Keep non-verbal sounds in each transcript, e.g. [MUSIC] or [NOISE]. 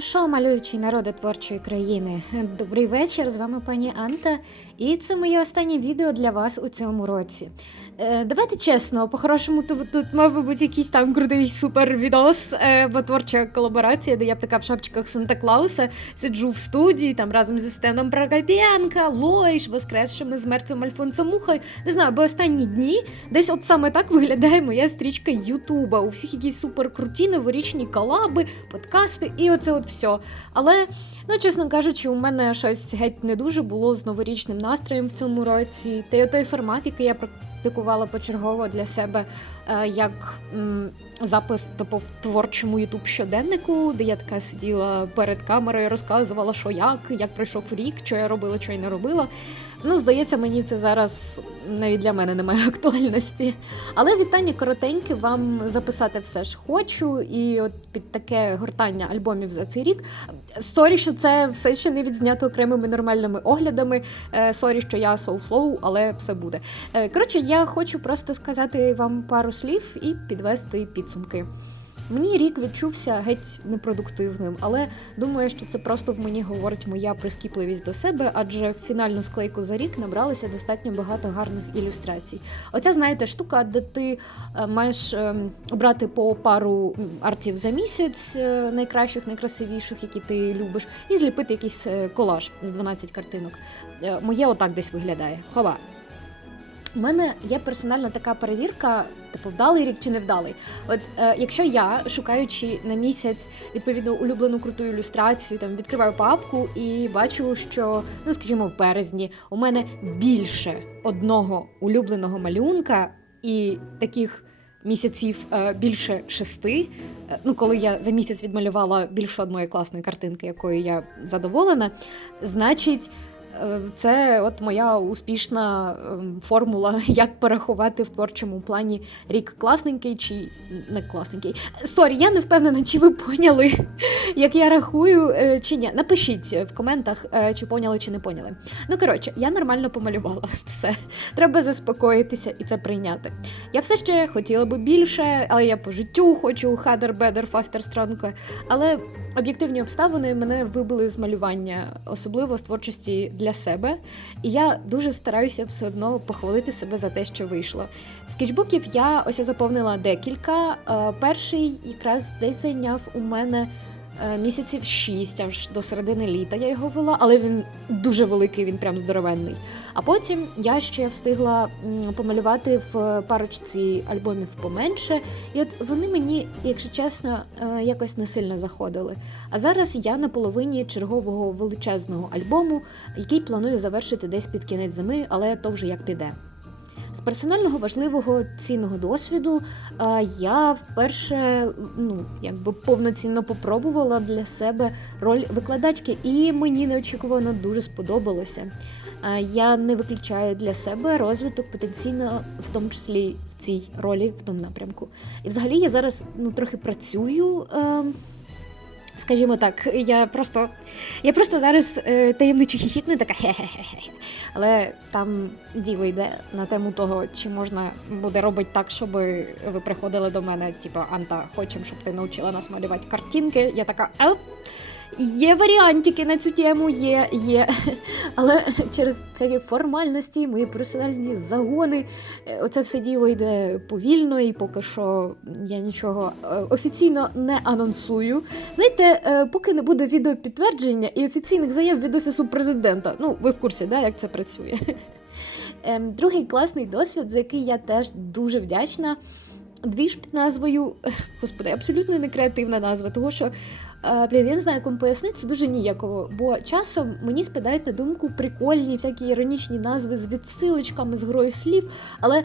Ну що, малюючий народи творчої країни? Добрий вечір, з вами пані Анта, і це моє останнє відео для вас у цьому році. Е, давайте чесно, по-хорошому, тут, тут мав бути якийсь там крутий супер відос, е, бо творча колаборація, де я б така в шапчиках Санта Клауса сиджу в студії там разом зі Стеном Прокопієнка, Лойш, воскресшими з мертвим Альфонсом Мухою. Не знаю, бо останні дні десь от саме так виглядає моя стрічка Ютуба. У всіх якісь супер круті новорічні колаби, подкасти і оце от все. Але, ну чесно кажучи, у мене щось геть не дуже було з новорічним настроєм в цьому році. Та й той формат, який я практикувала почергово для себе, е, як запис типу, в творчому ютуб щоденнику, де я така сиділа перед камерою, розказувала, що як, як пройшов рік, що я робила, що я не робила. Ну, здається, мені це зараз навіть для мене немає [LAUGHS] актуальності. Але вітання коротеньке вам записати все ж хочу. І от під таке гортання альбомів за цей рік. Сорі, що це все ще не відзнято окремими нормальними оглядами. Е, Сорі, що я соу-слоу, але все буде. Е, Коротше, я хочу просто сказати вам пару слів і підвести підсумки. Мені рік відчувся геть непродуктивним, але думаю, що це просто в мені говорить моя прискіпливість до себе, адже в фінальну склейку за рік набралося достатньо багато гарних ілюстрацій. Оця, знаєте, штука, де ти е, маєш е, обрати по пару артів за місяць, е, найкращих, найкрасивіших, які ти любиш, і зліпити якийсь колаж з 12 картинок. Моє отак десь виглядає. Хова. У мене є персональна така перевірка, типу, вдалий рік чи не вдалий. От е, якщо я, шукаючи на місяць відповідно улюблену круту ілюстрацію, там відкриваю папку і бачу, що, ну скажімо, в березні у мене більше одного улюбленого малюнка і таких місяців е, більше шести. Е, Ну, коли я за місяць відмалювала більше одної класної картинки, якою я задоволена, значить. Е, Це от моя успішна ем, формула, [LAUGHS] як порахувати в творчому плані рік класненький чи не класненький. Сорі, я не впевнена, чи ви поняли, [LAUGHS] як я рахую, е, чи ні. Напишіть в коментах, е, чи поняли, чи не поняли. Ну коротше, я нормально помалювала [LAUGHS] все. Треба заспокоїтися і це прийняти. Я все ще хотіла би більше, але я по життю хочу хадер, бедер, фастер, стронко. Але об'єктивні обставини мене вибили з малювання, особливо з творчості для себе. І я дуже стараюся все одно похвалити себе за те, що вийшло. Скетчбуків я ось заповнила декілька. Е, Перший якраз десь зайняв у мене. Е, Місяців шість, аж до середини літа я його вела, але він дуже великий, він прям здоровенний. А потім я ще встигла помалювати в парочці альбомів поменше, і от вони мені, якщо чесно, е, якось не сильно заходили. А зараз я на половині чергового величезного альбому, який планую завершити десь під кінець зими, але то вже як піде. З персонального важливого цінного досвіду е, я вперше ну, якби повноцінно попробувала для себе роль викладачки, і мені неочікувано дуже сподобалося. Е, Я не виключаю для себе розвиток потенційно, в тому числі в цій ролі, в тому напрямку. І взагалі я зараз ну, трохи працюю. Е, Скажімо так, я просто я просто зараз е, таємниче хіхітну, така хе-хе-хе. Але там діло йде на тему того, чи можна буде робити так, щоб ви приходили до мене, типу, Анта, хочемо, щоб ти навчила нас малювати картинки. Я така, є варіантики на цю тему, є, є. Але через всякі формальності, мої персональні загони, е, оце все діло йде повільно, і поки що я нічого е, офіційно не анонсую. Знаєте, е, поки не буде відео підтвердження і офіційних заяв від офісу президента. Ну, ви в курсі, да, як це працює. Ем, Другий класний досвід, за який я теж дуже вдячна. Двіж під назвою, господи, абсолютно не креативна назва, тому що блін, я не знаю, як пояснити, це дуже ніяково. Бо часом мені спадають на думку прикольні всякі іронічні назви з відсилочками, з грою слів, але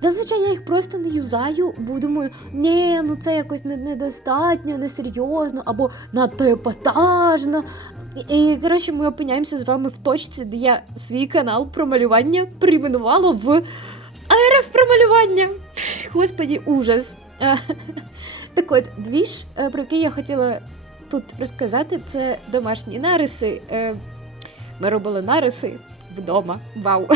Зазвичай я їх просто не юзаю, бо думаю, ні, ну це якось недостатньо, несерйозно або надто епатажно. І, і коротше, ми опиняємося з вами в точці, де я свій канал про малювання перейменувала в АРФ про малювання. Господі, ужас. Е, [LAUGHS] Так от, двіж, е, про який я хотіла тут розказати, це домашні нариси. Е, Ми робили нариси вдома. Вау!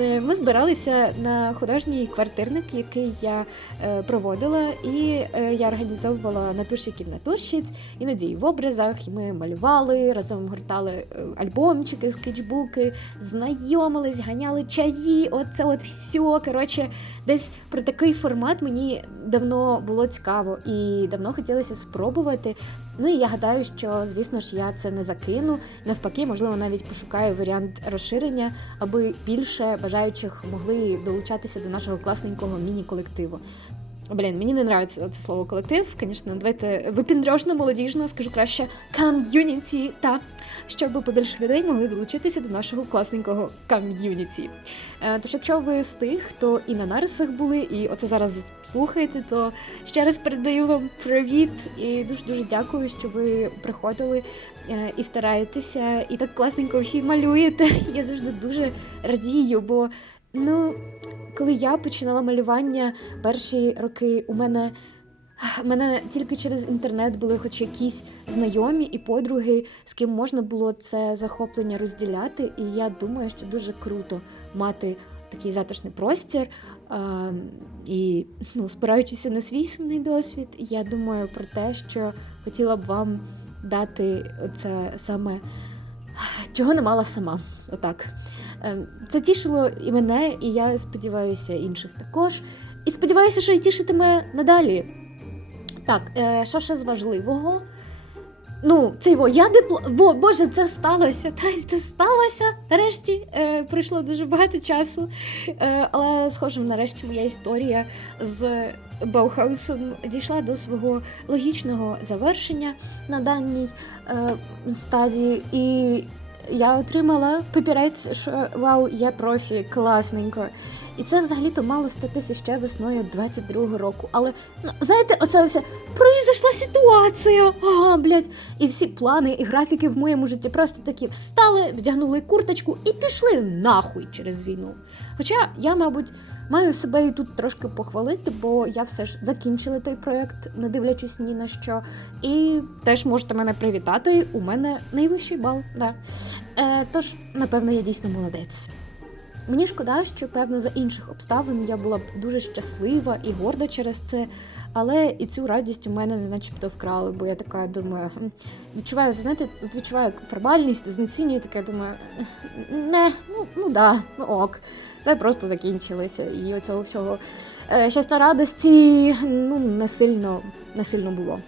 Е, Ми збиралися на художній квартирник, який я е, проводила, і я організовувала натурщиків натурщиць, іноді і в образах. Ми малювали, разом гортали альбомчики, скетчбуки, знайомились, ганяли чаї. Оце от все. Коротше, десь про такий формат мені давно було цікаво і давно хотілося спробувати. Ну і я гадаю, що звісно ж я це не закину. Навпаки, можливо, навіть пошукаю варіант розширення, аби більше бажаючих могли долучатися до нашого класненького міні-колективу. Блін, мені не нравиться це слово колектив. Звісно, давайте випіндрежно, молодіжно, скажу краще ком'юніті, та щоб побільше людей могли долучитися до нашого класненького ком'юніті. Е, Тож, якщо ви з тих, хто і на нарисах були, і оце зараз слухаєте, то ще раз передаю вам привіт і дуже дуже дякую, що ви приходили е, і стараєтеся, і так класненько всі малюєте. [LAUGHS] Я завжди дуже радію, бо ну, коли я починала малювання перші роки, у мене. Мене тільки через інтернет були хоч якісь знайомі і подруги, з ким можна було це захоплення розділяти. І я думаю, що дуже круто мати такий затишний простір. А, і ну, спираючись на свій сумний досвід, я думаю про те, що хотіла б вам дати це саме чого не мала сама. Отак. Ем, Це тішило і мене, і я сподіваюся, інших також. І сподіваюся, що і тішитиме надалі. Так, е, що ще з важливого? Ну, це його, я диплом. Боже, це сталося. Та це сталося. Нарешті е, пройшло дуже багато часу. Е, але, схоже, нарешті моя історія з Баухаусом дійшла до свого логічного завершення на даній е, стадії. І я отримала папірець, що вау, я профі, класненько. І це взагалі-то мало статися ще весною 22-го року. Але ну, знаєте, оце ось произошла ситуація. Ага, блядь. І всі плани і графіки в моєму житті просто такі встали, вдягнули курточку і пішли нахуй через війну. Хоча я, мабуть, маю себе і тут трошки похвалити, бо я все ж закінчила той проєкт, не дивлячись ні на що. І теж можете мене привітати. У мене найвищий бал. Да. Е, тож, напевно, я дійсно молодець. Мені шкода, що певно за інших обставин я була б дуже щаслива і горда через це, але і цю радість у мене не начебто вкрали, бо я така думаю, відчуваю, знаєте, от відчуваю формальність, знецінюю, таке думаю, не, ну, ну да, ну ок. Це просто закінчилося. І оцього всього е, щастя радості ну, не сильно, не сильно було.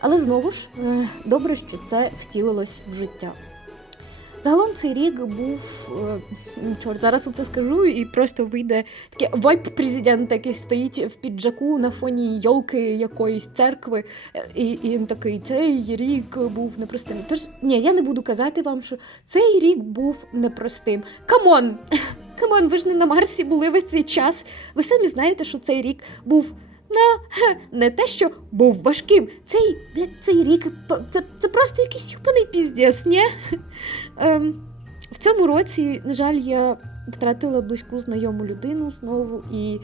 Але знову ж, е, добре, що це втілилось в життя. Загалом цей рік був е, ну, чорт, зараз оце скажу, і просто вийде таке вайп президента, який стоїть в піджаку на фоні йолки якоїсь церкви, і, і він такий цей рік був непростим. Тож ні, я не буду казати вам, що цей рік був непростим. Камон! Камон, [LAUGHS] ви ж не на Марсі були весь цей час. Ви самі знаєте, що цей рік був. На [LAUGHS] не те, що був важким. Цей, цей рік це, це просто якийсь юпаний піздець, ні? [LAUGHS] Ем, в цьому році, на жаль, я втратила близьку знайому людину знову, і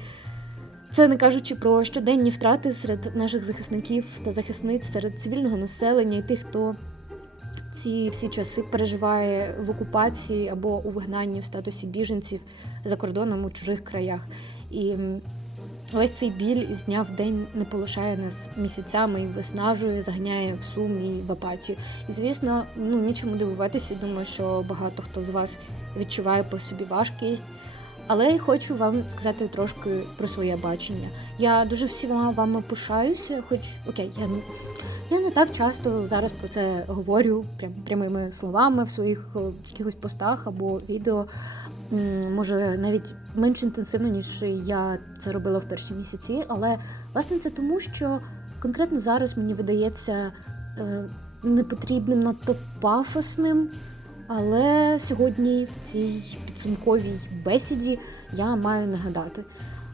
це не кажучи про щоденні втрати серед наших захисників та захисниць, серед цивільного населення і тих, хто ці всі часи переживає в окупації або у вигнанні в статусі біженців за кордоном у чужих краях. І Ось цей біль з дня в день не полишає нас місяцями і виснажує, заганяє в сум і в апатію. І звісно, ну нічому дивуватися. Думаю, що багато хто з вас відчуває по собі важкість. Але я хочу вам сказати трошки про своє бачення. Я дуже всіма вами пишаюся, хоч окей, я не, я не так часто зараз про це говорю прям прямими словами в своїх е, якихось постах або відео. Може, навіть менш інтенсивно, ніж я це робила в перші місяці. Але власне це тому, що конкретно зараз мені видається е, непотрібним надто пафосним. Але сьогодні в цій підсумковій бесіді я маю нагадати.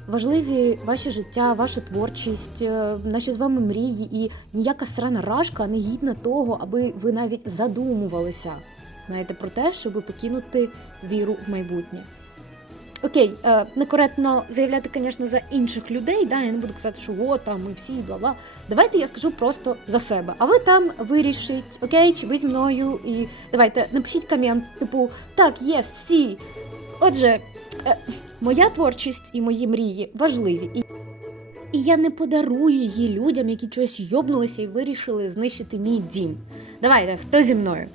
Важливі ваше життя, ваша творчість, е, наші з вами мрії, і ніяка срана рашка не гідна того, аби ви навіть задумувалися знаєте, про те, щоб покинути віру в майбутнє. окей, е, некоректно заявляти, звісно, за інших людей. Да, я не буду казати, що о, там ми всі бла-бла. Давайте я скажу просто за себе. А ви там вирішіть, окей, чи ви зі мною, і давайте напишіть комент, типу, так, єс, сі. Отже, е, моя творчість і мої мрії важливі. І і я не подарую її людям, які чогось йобнулися і вирішили знищити мій дім. Давайте, хто зі мною?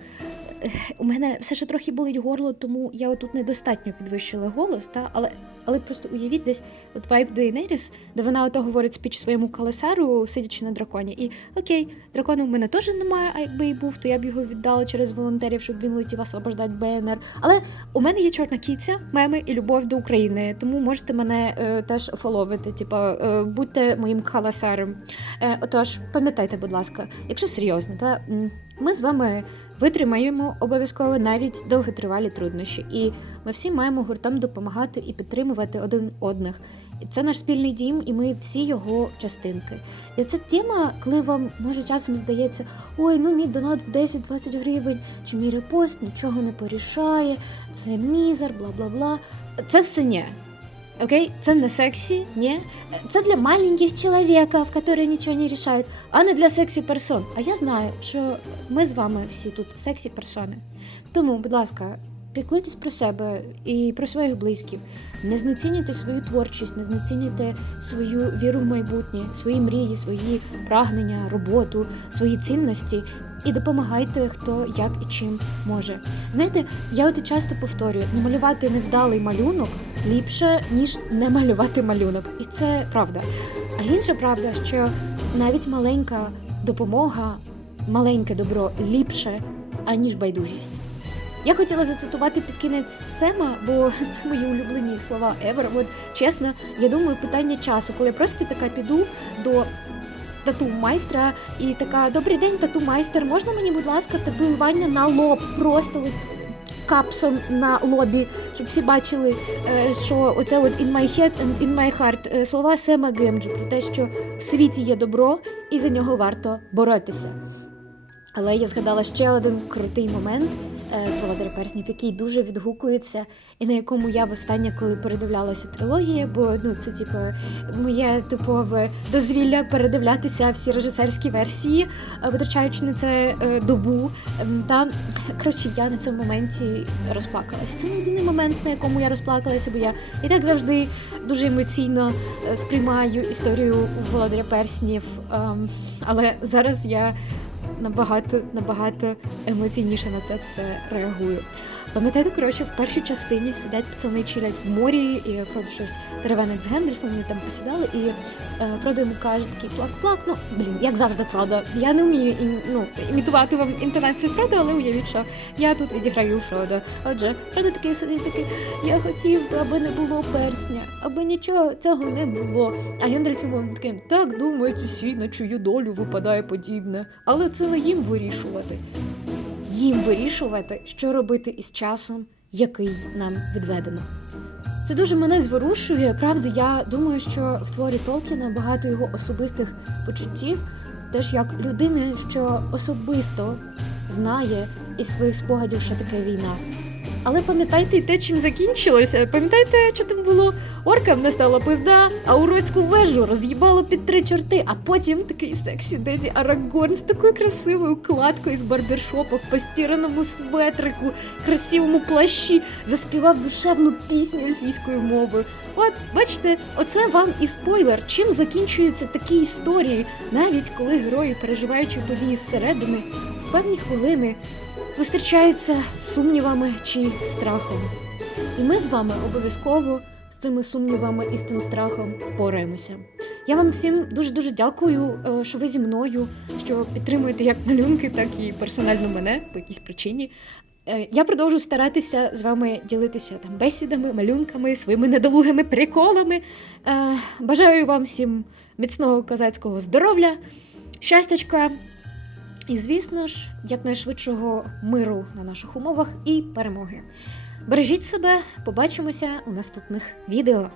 У мене все ще трохи болить горло, тому я отут недостатньо підвищила голос, та? але, але просто уявіть десь от вайб Дейнеріс, де вона ото говорить спіч своєму калесару, сидячи на драконі. І окей, дракону в мене теж немає, а якби і був, то я б його віддала через волонтерів, щоб він летів освобождати БНР. Але у мене є чорна кіця, меми і любов до України, тому можете мене е, теж фоловити. Типа, е, будьте моїм каласарем. Е, отож, пам'ятайте, будь ласка, якщо серйозно, та ми з вами витримаємо обов'язково навіть довготривалі труднощі, і ми всі маємо гуртом допомагати і підтримувати один одних. Це наш спільний дім, і ми всі його частинки. І ця тема, коли вам може часом здається, ой, ну мій донат в 10-20 гривень, чи мій репост нічого не порішає, це мізер, бла бла бла. Це все ні. Окей, це не сексі, ні. Це для маленьких чоловіків, які нічого не рішають, а не для сексі персон. А я знаю, що ми з вами всі тут сексі персони. Тому, будь ласка, піклуйтесь про себе і про своїх близьких. Не знецінюйте свою творчість, не знецінюйте свою віру в майбутнє, свої мрії, свої прагнення, роботу, свої цінності. І допомагайте хто як і чим може. Знаєте, я от часто повторюю, намалювати невдалий малюнок ліпше, ніж не малювати малюнок. І це правда. А інша правда, що навіть маленька допомога, маленьке добро ліпше, аніж байдужість. Я хотіла зацитувати під кінець Сема, бо це мої улюблені слова ever. От чесно, я думаю, питання часу, коли я просто така піду до тату майстра і така: Добрий день, тату майстер. Можна мені, будь ласка, татуювання на лоб, просто от капсом на лобі, щоб всі бачили, е, що оце от in my head and in my heart е, слова Сема Гемджу про те, що в світі є добро і за нього варто боротися. Але я згадала ще один крутий момент з Володаря Перснів, який дуже відгукується, і на якому я востаннє, коли передивлялася трилогії, бо ну це типу моє типове дозвілля передивлятися всі режисерські версії, е, витрачаючи на це е, добу. Ем, Та коротше, я на цьому моменті розплакалась. Це не єдиний момент, на якому я розплакалася, бо я і так завжди дуже емоційно е, сприймаю історію Володаря Перснів. Ем, Але зараз я набагато набагато емоційніше на це все реагую. Пам'ятаєте, коротше, в першій частині сидять пацани чилять в морі, і Фродо щось теревенить з Гендальфом, вони там посідали, і е, Фродо йому каже такий плак-плак. Ну, блін, як завжди, Фродо. Я не вмію ім, ну, імітувати вам інтонацію Фродо, але уявіть, що я тут відіграю Фродо. Отже, Фродо такий сидить, такий, я хотів би, аби не було персня, аби нічого цього не було. А Гендальф йому таким, так думають усі, на чию долю випадає подібне. Але це не їм вирішувати їм вирішувати, що робити із часом, який нам відведено. Це дуже мене зворушує. Правда, я думаю, що в творі Толкіна багато його особистих почуттів, теж як людини, що особисто знає із своїх спогадів, що таке війна. Але пам'ятайте й те, чим закінчилося. Пам'ятаєте, що там було? Оркам не стала пизда, а уродську вежу роз'їбало під три чорти, а потім такий сексі деді Арагорн з такою красивою кладкою з барбершопу в постіраному светрику, красивому плащі, заспівав душевну пісню ельфійською мовою. От, бачите, оце вам і спойлер, чим закінчуються такі історії, навіть коли герої, переживаючи події зсередини, в певні хвилини зустрічаються з сумнівами чи страхом. І ми з вами обов'язково з цими сумнівами і з цим страхом впораємося. Я вам всім дуже дуже дякую, е, що ви зі мною, що підтримуєте як малюнки, так і персонально мене по якійсь причині. Е, Я продовжу старатися з вами ділитися там бесідами, малюнками, своїми недолугими приколами. Е, Бажаю вам всім міцного козацького здоров'я, щастячка. І, звісно ж, якнайшвидшого миру на наших умовах і перемоги. Бережіть себе, побачимося у наступних відео.